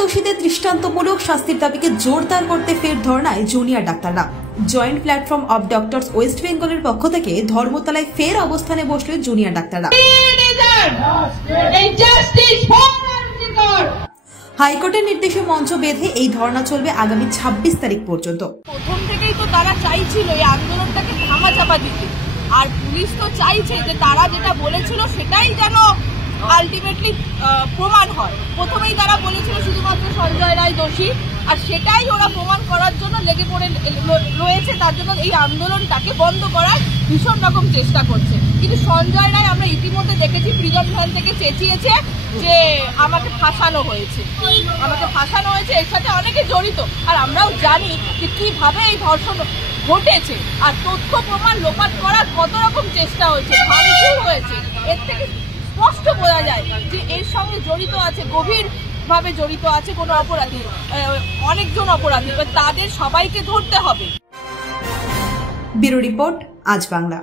দোষীদের দৃষ্টান্তমূলক শাস্তির দাবিকে জোরদার করতে ফের ধর্নায় জুনিয়র ডাক্তাররা। Joint platform of doctors West বেঙ্গলের পক্ষ থেকে ধর্মতলায় ফের অবস্থানে বসলেন জুনিয়র ডাক্তাররা। হাইকোর্টের নির্দেশে মঞ্চ বেঁধে এই ধর্না চলবে আগামী 26 তারিখ পর্যন্ত। প্রথম থেকেই তো তারা চাইছিল এই আন্দোলনটাকে ধামাচাপা দিতে, আর পুলিশ তো চাইছে যে তারা যেটা বলেছিল সেটাই যেন আলটিমেটলি প্রমাণ হয়। প্রথমেই তারা বলেছিল শুধুমাত্র সঞ্জয় রায় দোষী, আর সেটাই ওরা প্রমাণ করার জন্য লেগে পড়ে রয়েছে। তার জন্য এই আন্দোলনটাকে বন্ধ করার ভীষণ রকম চেষ্টা করছে। কিন্তু সঞ্জয় রায় আমরা ইতিমধ্যে দেখেছি প্রিজন ভ্যান থেকে চেঁচিয়েছে যে আমাকে ফাঁসানো হয়েছে, এর সাথে অনেকে জড়িত। আর আমরাও জানি যে কিভাবে এই ধর্ষণ ঘটেছে, আর তথ্য প্রমাণ লোপাট করার কত রকম চেষ্টা হয়েছে, ভাঙচুর হয়েছে। এর থেকে স্পষ্ট বোঝা যায় যে এর সঙ্গে জড়িত আছে, গভীরভাবে জড়িত আছে কোনো অপরাধী, অনেকজন অপরাধী। তাদের সবাইকে ধরতে হবে। ব্যুরো রিপোর্ট, আজ বাংলা।